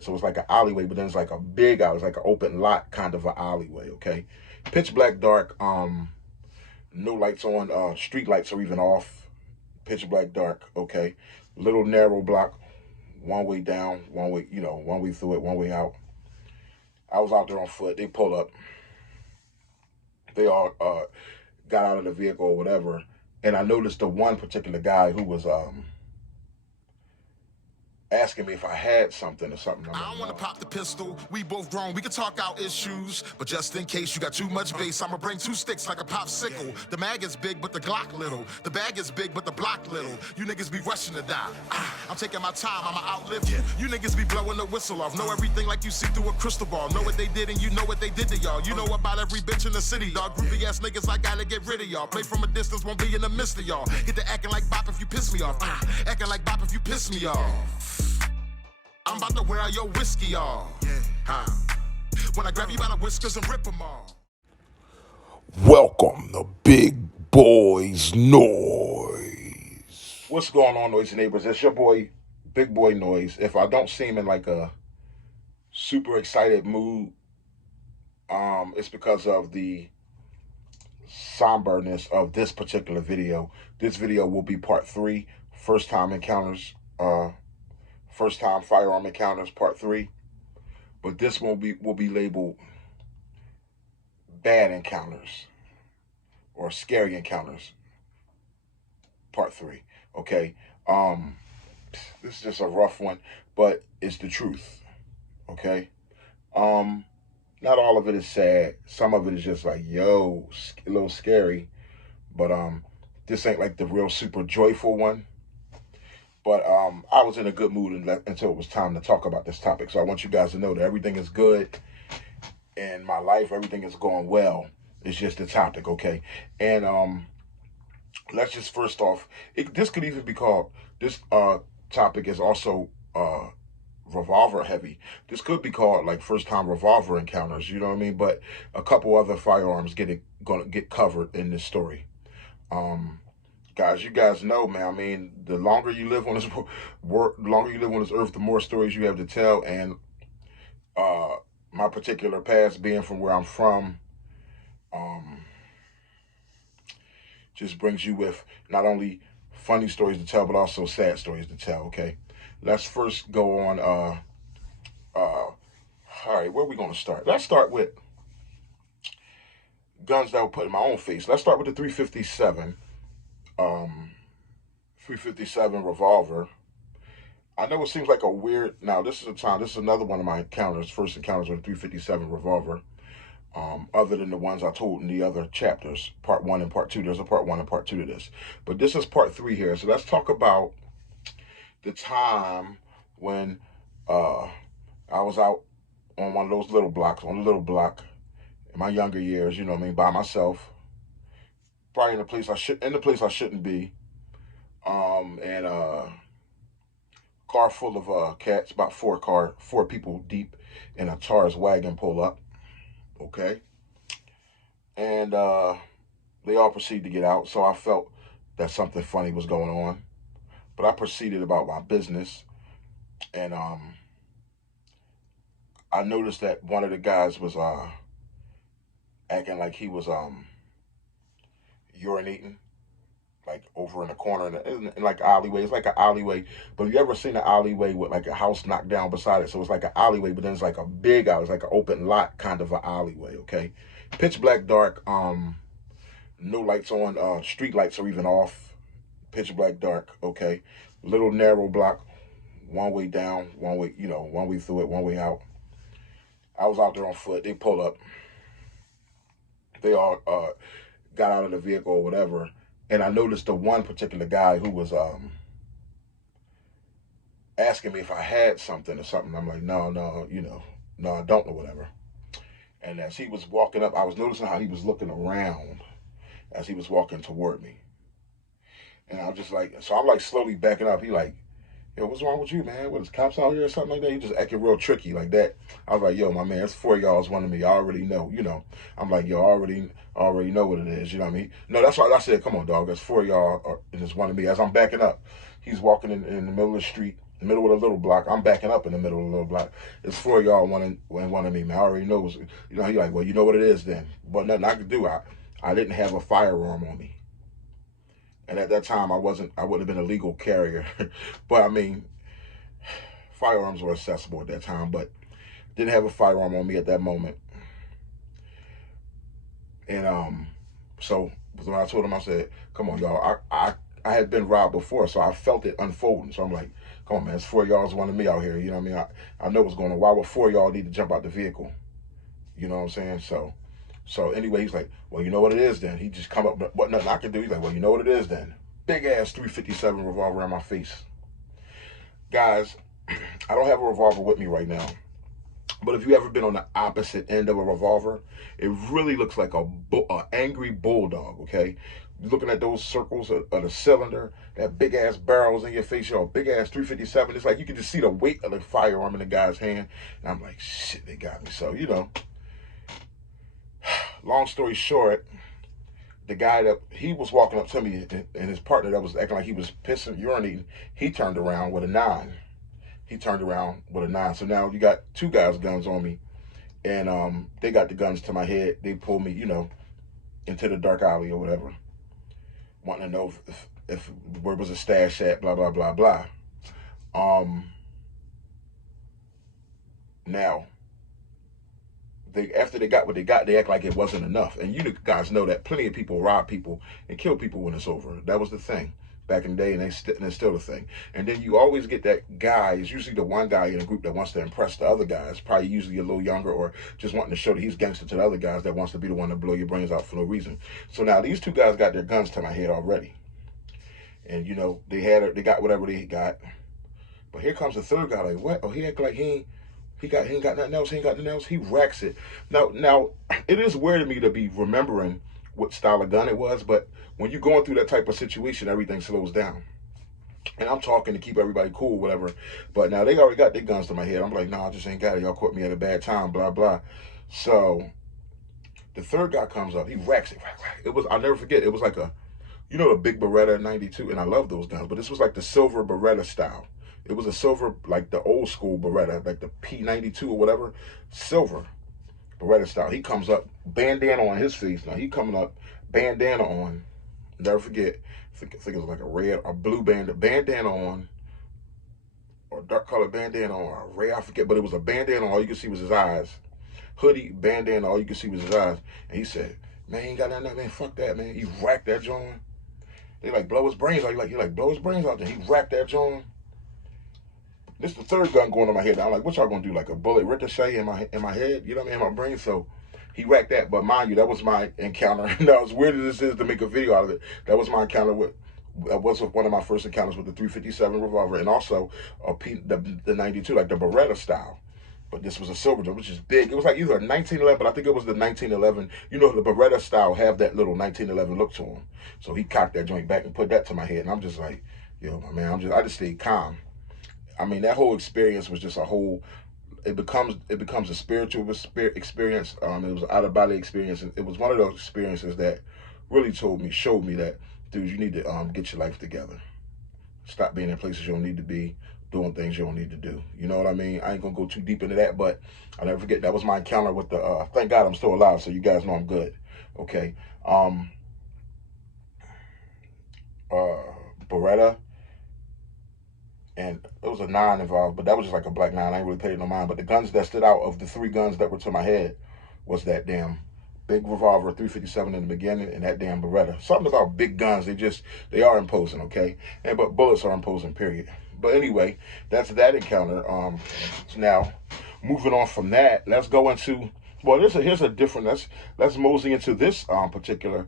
So it's like an alleyway, but then it's like a big alley. It's like an open lot kind of an alleyway, okay? Pitch black dark, no lights on, street lights are even off. Pitch black dark, okay? Little narrow block, one way down, one way, one way through it, one way out. I was out there on foot. They pull up. They all got out of the vehicle or whatever. And I noticed the one particular guy who was asking me if I had something or something. I don't wanna pop the pistol, we both grown, we can talk out issues. But just in case you got too much bass, I'ma bring two sticks like a popsicle. The mag is big, but the Glock little. The bag is big, but the block little. You niggas be rushing to die. I'm taking my time, I'ma outlive you. You niggas be blowing the whistle off. Know everything like you see through a crystal ball. Know what they did and you know what they did to y'all. You know about every bitch in the city, dog. Groupie ass niggas, I gotta get rid of y'all. Play from a distance, won't be in the midst of y'all. Get to acting like bop if you piss me off. Acting like bop if you piss me off. I'm about to wear out your whiskey off. When I grab you by the whiskers and rip them off. Welcome to Big Boys Noise. What's going on, noisy neighbors? It's your boy, Big Boy Noise. If I don't seem in like a super excited mood, it's because of the somberness of this particular video. This video will be part 3, first time encounters, first time firearm encounters, part 3. But this will be labeled bad encounters or scary encounters, part 3. Okay. This is just a rough one, but it's the truth. Okay. Not all of it is sad. Some of it is just like, yo, a little scary. But this ain't like the real super joyful one. But I was in a good mood until it was time to talk about this topic. So I want you guys to know that everything is good in my life. Everything is going well. It's just the topic, okay? And let's just first off, this could even be called, this topic is also revolver heavy. This could be called like first time revolver encounters, you know what I mean? But a couple other firearms gonna get covered in this story. Guys, you guys know, man. I mean, the longer you live on this earth, the more stories you have to tell. And my particular past, being from where I'm from, just brings you with not only funny stories to tell, but also sad stories to tell. Okay, let's first go on. All right, where are we going to start? Let's start with guns that were put in my own face. Let's start with the 357. 357 revolver. I know it seems like a weird. Now this is another one of my encounters, first encounters with a 357 revolver. Other than the ones I told in the other chapters, part 1 and part 2. There's a part 1 and part 2 to this, but this is part 3 here. So let's talk about the time when I was out on one of those little blocks, on a little block, in my younger years. You know what I mean, by myself. Probably in a place I shouldn't be. And car full of cats, about four people deep, in a Taurus wagon pull up. Okay. And they all proceed to get out. So I felt that something funny was going on. But I proceeded about my business. And I noticed that one of the guys was acting like he was urinating, like over in the corner in like alleyway. It's like an alleyway. But have you ever seen an alleyway with like a house knocked down beside it? So it's like an alleyway, but then it's like a big alley. It's like an open lot kind of an alleyway, okay? Pitch black dark, no lights on, street lights are even off. Pitch black dark, okay? Little narrow block, one way down, one way, one way through it, one way out. I was out there on foot. They pull up. They all got out of the vehicle or whatever. And I noticed the one particular guy who was asking me if I had something or something. I'm like, no, I don't, or whatever. And as he was walking up, I was noticing how he was looking around as he was walking toward me. And I'm just like, so I'm like slowly backing up. He like, yo, what's wrong with you, man? What, is cops out here or something like that? He just acting real tricky like that. I was like, yo, my man, it's 4 of y'all is one of me. I already know, I'm like, yo, I already know what it is, you know what I mean? No, that's why I said, come on, dog, that's 4 of y'all, and it's one of me. As I'm backing up, he's walking in the middle of the street, middle of the little block. I'm backing up in the middle of the little block. It's 4 of y'all wanting me, man. I already know. You know, he's like, well, you know what it is then. But nothing I could do. I didn't have a firearm on me. And at that time, I wouldn't have been a legal carrier. But I mean, firearms were accessible at that time, but didn't have a firearm on me at that moment. And so when I told him, I said, come on, y'all, I had been robbed before, so I felt it unfolding. So I'm like, come on, man, it's 4 of y'all wanting me out here. You know what I mean? I know what's going on. Why would 4 of y'all need to jump out the vehicle? You know what I'm saying? So anyway, he's like, well, you know what it is then. He just come up, what nothing I can do. He's like, well, you know what it is then. Big ass 357 revolver on my face. Guys, I don't have a revolver with me right now. But if you ever been on the opposite end of a revolver, it really looks like a angry bulldog, okay? You're looking at those circles of the cylinder, that big ass barrels in your face, big ass 357. It's like you can just see the weight of the firearm in the guy's hand. And I'm like, shit, they got me. So, you know, long story short, the guy that he was walking up to me and his partner that was acting like he was pissing, urinating, he turned around with a 9. He turned around with a 9. So now you got 2 guys' guns on me, and they got the guns to my head. They pulled me, you know, into the dark alley or whatever, wanting to know if where was a stash at, blah blah blah blah. Now, after they got what they got, they act like it wasn't enough. And you guys know that plenty of people rob people and kill people when it's over. That was the thing back in the day, and it's still the thing. And then you always get that guy, it's usually the one guy in a group that wants to impress the other guys, probably usually a little younger or just wanting to show that he's gangster to the other guys, that wants to be the one to blow your brains out for no reason. So now these 2 guys got their guns to my head already. And, you know, they got whatever they got. But here comes the 3rd guy, like, what? Oh, he act like he ain't got nothing else. He ain't got nothing else. He racks it. Now, it is weird to me to be remembering what style of gun it was, but when you're going through that type of situation, everything slows down. And I'm talking to keep everybody cool, whatever. But now they already got their guns to my head. I'm like, nah, I just ain't got it. Y'all caught me at a bad time, blah, blah. So the 3rd guy comes up. He racks it. It was, I'll never forget. It was like you know, the big Beretta 92, and I love those guns, but this was like the silver Beretta style. It was a silver, like the old school Beretta, like the P92 or whatever, silver Beretta style. He comes up, bandana on his face. Now he coming up, bandana on. Never forget. I think it was like a red or blue bandana on, or dark colored bandana on, or red. I forget, but it was a bandana on. All you could see was his eyes. Hoodie, bandana. All you could see was his eyes. And he said, "Man, he ain't got nothing. Man, fuck that, man." He racked that joint. They like blow his brains out. He like blow his brains out. Then he racked that joint. This is the 3rd gun going on my head. I'm like, what y'all gonna do? Like a bullet ricochet in my head? You know what I mean? In my brain. So he racked that. But mind you, that was my encounter. Now, as weird as this is to make a video out of it, that was my encounter that was one of my first encounters with the 357 revolver, and also the 92, like the Beretta style. But this was a silver joint, which is big. It was like either a 1911, but I think it was the 1911. You know, the Beretta style have that little 1911 look to them. So he cocked that joint back and put that to my head, and I'm just like, yo, my man, I just stayed calm. I mean, that whole experience was just it becomes a spiritual experience. It was an out-of-body experience. It was one of those experiences that really showed me that, dude, you need to get your life together. Stop being in places you don't need to be, doing things you don't need to do. You know what I mean? I ain't gonna go too deep into that, but I'll never forget, that was my encounter with the, thank God I'm still alive, so you guys know I'm good. Okay. Beretta. And it was a 9 involved, but that was just like a black 9. I ain't really paid no mind. But the guns that stood out of the 3 guns that were to my head was that damn big revolver 357 in the beginning and that damn Beretta. Something about big guns, they are imposing, okay? But bullets are imposing, period. But anyway, that's that encounter. Now, moving on from that, let's go into, well, here's a different, let's mosey into this particular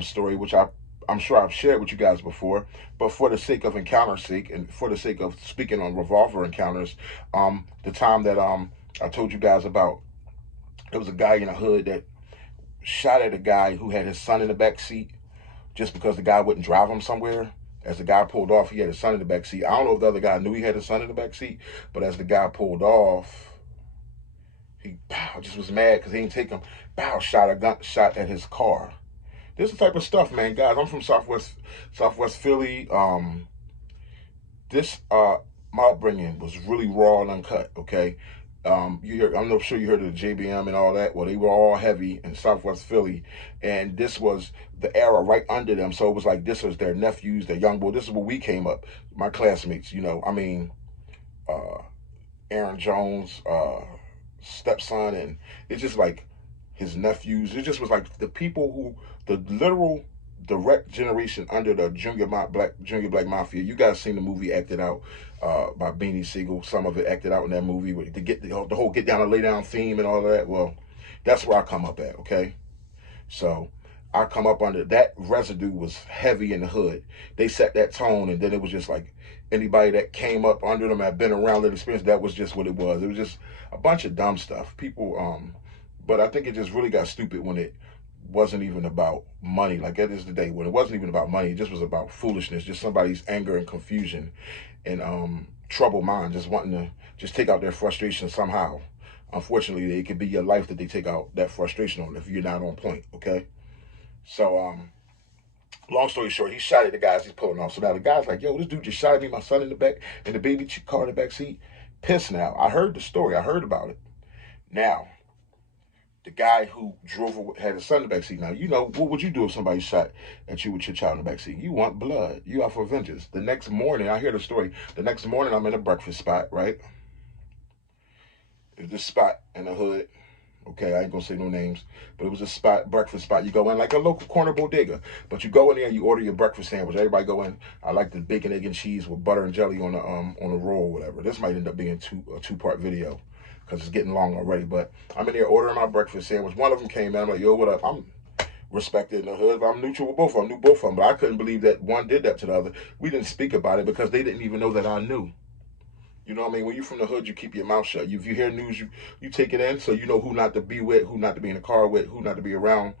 story, which I'm sure I've shared with you guys before, but for the sake of encounter's sake, and for the sake of speaking on revolver encounters, the time that I told you guys about, there was a guy in the hood that shot at a guy who had his son in the back seat just because the guy wouldn't drive him somewhere. As the guy pulled off, he had his son in the back seat. I don't know if the other guy knew he had his son in the back seat, but as the guy pulled off, he just was mad because he didn't take him. Shot at his car. This is the type of stuff, man, guys. I'm from Southwest Philly. my upbringing was really raw and uncut. Okay, I'm not sure you heard of the JBM and all that. Well, they were all heavy in Southwest Philly, and this was the era right under them. So it was like this was their nephews, their young boy. This is where we came up, my classmates. Uh, Aaron Jones, stepson, and it's just like his nephews. It just was like the people who, the literal direct generation under the junior black mafia. You guys seen the movie acted out by Beanie Siegel. Some of it acted out in that movie with to get the whole get down and lay down theme and all of that. Well, that's where I come up at. Okay, so I come up under that residue was heavy in the hood. They set that tone, and then it was just like anybody that came up under them had been around that experience. That was just what it was. It was just a bunch of dumb stuff. But I think it just really got stupid when it wasn't even about money. Like that is the day when it wasn't even about money. It just was about foolishness, just somebody's anger and confusion and troubled mind, just wanting to just take out their frustration somehow. Unfortunately, it could be your life that they take out that frustration on if you're not on point. Okay, so long story short, he shot at the guys he's pulling off. So now the guy's like, "Yo, this dude just shot at me, my son in the back, and the baby car in the back seat." Pissed now. I heard the story. I heard about it. Now the guy who had his son in the backseat. Now, what would you do if somebody shot at you with your child in the backseat? You want blood. You out for vengeance. The next morning, I hear the story. The next morning, I'm in a breakfast spot, right? There's this spot in the hood. Okay, I ain't gonna say no names, but it was a breakfast spot. You go in like a local corner bodega, but you go in there and you order your breakfast sandwich. Everybody go in. I like the bacon, egg, and cheese with butter and jelly on the roll or whatever. This might end up being a two-part video because it's getting long already. But I'm in there ordering my breakfast sandwich. One of them came in. I'm like, yo, what up? I'm respected in the hood, but I'm neutral with both of them. I knew both of them, but I couldn't believe that one did that to the other. We didn't speak about it because they didn't even know that I knew. You know what I mean? When you're from the hood, you keep your mouth shut. If you hear news, you take it in, so you know who not to be with, who not to be in the car with, who not to be around,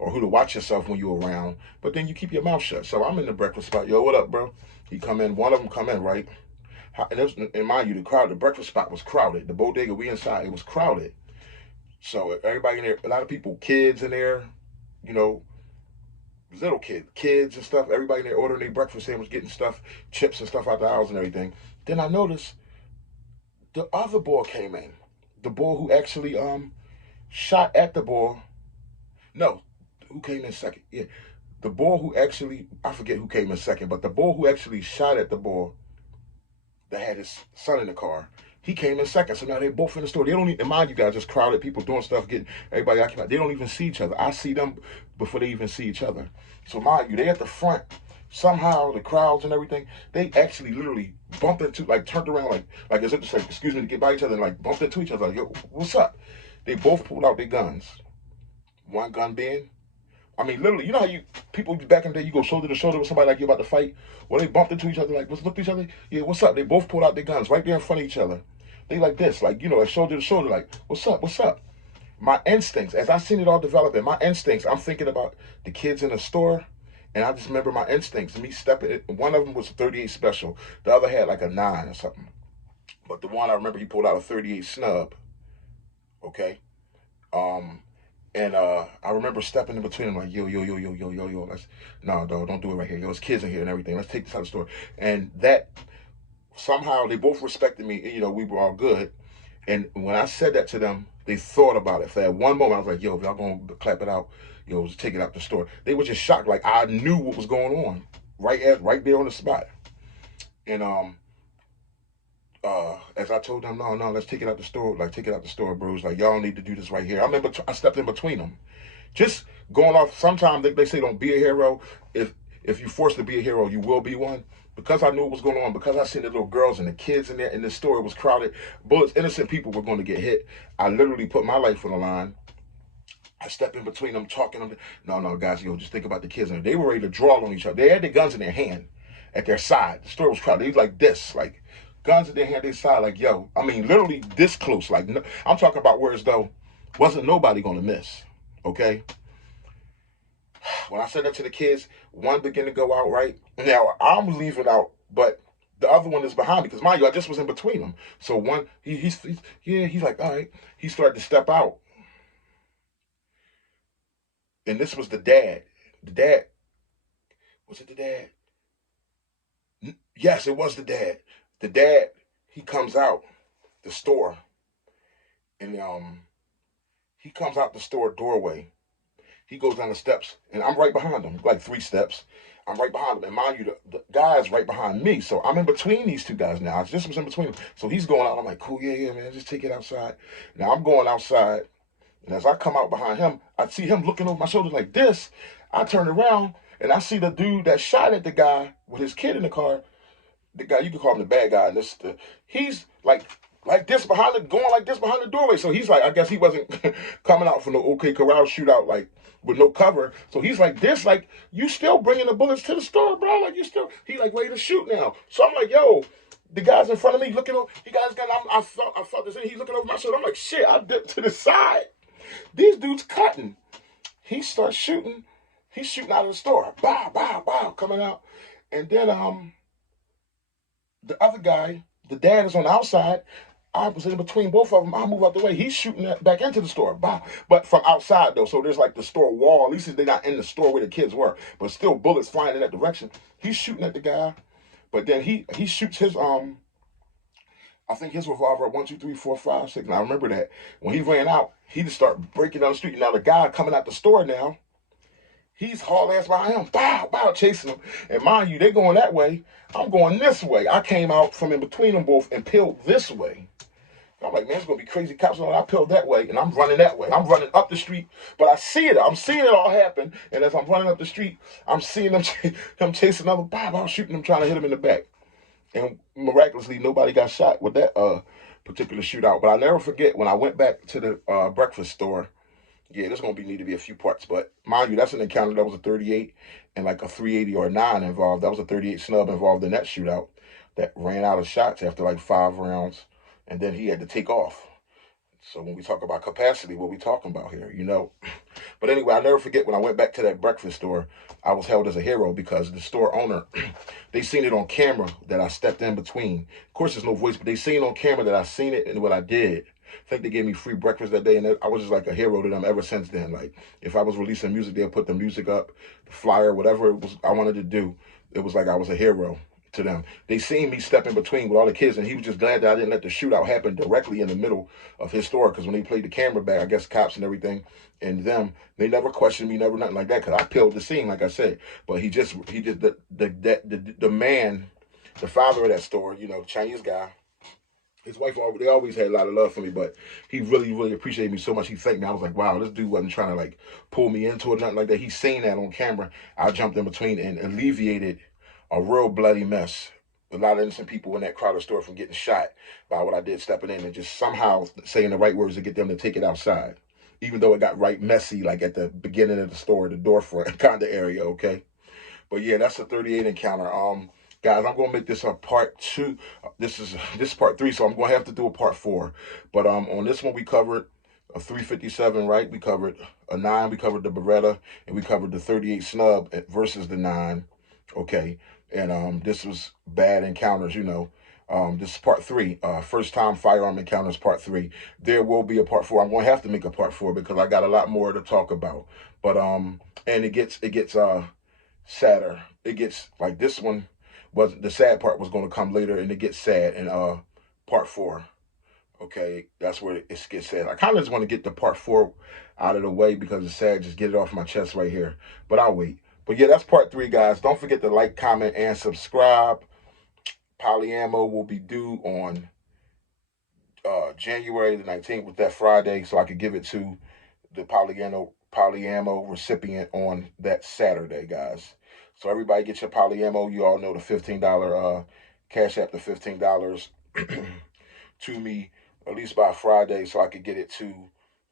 or who to watch yourself when you're around. But then you keep your mouth shut. So I'm in the breakfast spot. Yo, what up, bro? He come in. One of them come in, right? And mind you, the breakfast spot was crowded. The bodega we inside, it was crowded. So everybody in there, a lot of people, kids in there, you know, little kids and stuff. Everybody in there ordering their breakfast sandwich, getting stuff, chips and stuff out the house and everything. Then I noticed the other boy came in. The boy who actually shot at the boy. No, who came in second? Yeah. The boy who actually, I forget who came in second, but the boy who actually shot at the boy that had his son in the car, he came in second. So now they're both in the store. They don't even, mind you guys, just crowded, people doing stuff, getting everybody occupied. They don't even see each other. I see them before they even see each other. So mind you, they at the front. Somehow the crowds and everything, they actually literally bumped into, like turned around, like as if to say, excuse me, to get by each other, and like bumped into each other, like, yo, what's up? They both pulled out their guns. One gun being, I mean, literally, you know how people back in the day, you go shoulder to shoulder with somebody like you're about to fight? Well, they bumped into each other, like, let's look at each other. Yeah, what's up? They both pulled out their guns right there in front of each other. They like this, like, like shoulder to shoulder, like, what's up? What's up? My instincts, as I seen it all developing, my instincts, I'm thinking about the kids in the store. And I just remember my instincts, me stepping. One of them was a 38 special. The other had like a 9 or something. But the one I remember, he pulled out a 38 snub. Okay. Um, and I remember stepping in between them like, yo, yo, yo, yo, yo, yo, yo. No, dog, don't do it right here. Yo, there's kids in here and everything. Let's take this out of the store. And that somehow they both respected me. We were all good. And when I said that to them, they thought about it. For that one moment, I was like, yo, if y'all gonna clap it out, just take it out the store. They were just shocked. Like I knew what was going on right there on the spot. And as I told them, no, let's take it out the store. Like take it out the store, bros. Like y'all need to do this right here. I stepped in between them. Just going off. Sometimes they say don't be a hero. If you're forced to be a hero, you will be one. Because I knew what was going on, because I seen the little girls and the kids in there, and the store was crowded, bullets, innocent people were going to get hit. I literally put my life on the line. I stepped in between them, talking to them. No, guys, just think about the kids. And they were ready to draw on each other. They had their guns in their hand, at their side. The store was crowded. They was like this, like guns in their hand, their side, like yo. I mean, literally this close. Like I'm talking about where as though wasn't nobody going to miss. Okay. When I said that to the kids, one began to go out, right? Now, I'm leaving out, but the other one is behind me. Because mind you, I just was in between them. So one, he's like, all right. He started to step out. And this was the dad. The dad, was it the dad? Yes, it was the dad. the dad, he comes out the store, and he comes out the store doorway. He goes down the steps, and I'm right behind him, like 3 steps. I'm right behind him, and mind you, the guy's right behind me, so I'm in between these 2 guys now. I just was in between them. So he's going out. I'm like, cool, yeah, man, just take it outside. Now I'm going outside, and as I come out behind him, I see him looking over my shoulder like this. I turn around, and I see the dude that shot at the guy with his kid in the car. The guy, you can call him the bad guy. And he's like this behind going like this behind the doorway. So he's like, I guess he wasn't coming out from the OK Corral shootout like with no cover. So he's like this, like, you still bringing the bullets to the store, bro? Like, he like ready to shoot now. So I'm like, yo, the guy's in front of me looking over. I felt this, and he's looking over my shoulder. I'm like, shit, I dipped to the side. These dudes cutting. He starts shooting. He's shooting out of the store. Bow, bow, bow, coming out. And then the other guy, the dad, is on the outside. I was in between both of them. I move out the way. He's shooting back into the store. But from outside, though. So there's like the store wall. At least they're not in the store where the kids were. But still bullets flying in that direction. He's shooting at the guy. But then he shoots his, I think his revolver, 1, 2, 3, 4, 5, 6. And I remember that. When he ran out, he just started breaking down the street. Now the guy coming out the store now, he's haul ass behind him, bow, bow, chasing him. And mind you, they're going that way. I'm going this way. I came out from in between them both and peeled this way. I'm like, man, it's going to be crazy cops. I peeled that way, and I'm running that way. I'm running up the street, but I see it. I'm seeing it all happen. And as I'm running up the street, I'm seeing him chasing another bow, shooting him, trying to hit him in the back. And miraculously, nobody got shot with that particular shootout. But I'll never forget when I went back to the breakfast store. Yeah, there's going to need to be a few parts. But mind you, that's an encounter that was a 38 and like a 380 or a 9 involved. That was a 38 snub involved in that shootout that ran out of shots after like 5 rounds. And then he had to take off. So when we talk about capacity, what we talking about here, you know? But anyway, I'll never forget when I went back to that breakfast store, I was held as a hero because the store owner, they seen it on camera that I stepped in between. Of course, there's no voice, but they seen on camera that I seen it and what I did. I think they gave me free breakfast that day, and I was just like a hero to them ever since then. Like, if I was releasing music, they'll put the music up, the flyer, whatever it was I wanted to do. It was like I was a hero to them. They seen me step in between with all the kids, and he was just glad that I didn't let the shootout happen directly in the middle of his store, because when they played the camera back, I guess cops and everything, and them, they never questioned me, never nothing like that, because I peeled the scene, like I said. But he just the man, the father of that store, you know, Chinese guy, his wife, they always had a lot of love for me, but he really, really appreciated me so much. He thanked me. I was like, wow, this dude wasn't trying to like pull me into it, nothing like that. He seen that on camera. I jumped in between and alleviated a real bloody mess. A lot of innocent people in that crowded store from getting shot by what I did stepping in and just somehow saying the right words to get them to take it outside. Even though it got right messy, like at the beginning of the store, the door front kind of area, okay? But yeah, that's a 38 encounter. Guys, I'm gonna make this a part 2. This is part 3, so I'm gonna have to do a part 4. But on this one we covered a 357, right? We covered a 9, we covered the Beretta, and we covered the 38 snub versus the 9. Okay. And this was bad encounters, you know. This is part 3. First time firearm encounters, part 3. There will be a part 4. I'm gonna have to make a part 4 because I got a lot more to talk about. But and it gets sadder. It gets like this one was the sad part was gonna come later, and it gets sad in part 4. Okay, that's where it gets sad. I kind of just want to get the part 4 out of the way because it's sad. Just get it off my chest right here. But I'll wait. But yeah, that's part 3, guys. Don't forget to like, comment, and subscribe. Polyammo will be due on January the 19th, with that Friday, so I could give it to the polyammo recipient on that Saturday, guys. So everybody get your polyammo. You all know the $15 Cash App, the $15 to me at least by Friday, so I could get it to,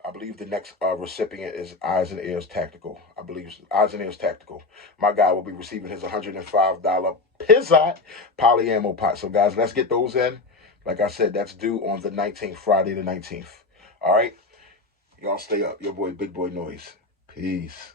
I believe the next recipient is Eyes and Ears Tactical. I believe Eyes and Ears Tactical. My guy will be receiving his $105 Pizzot polyammo pot. So guys, let's get those in. Like I said, that's due on the 19th, Friday the 19th. All right? Y'all stay up. Your boy, Big Boy Noise. Peace.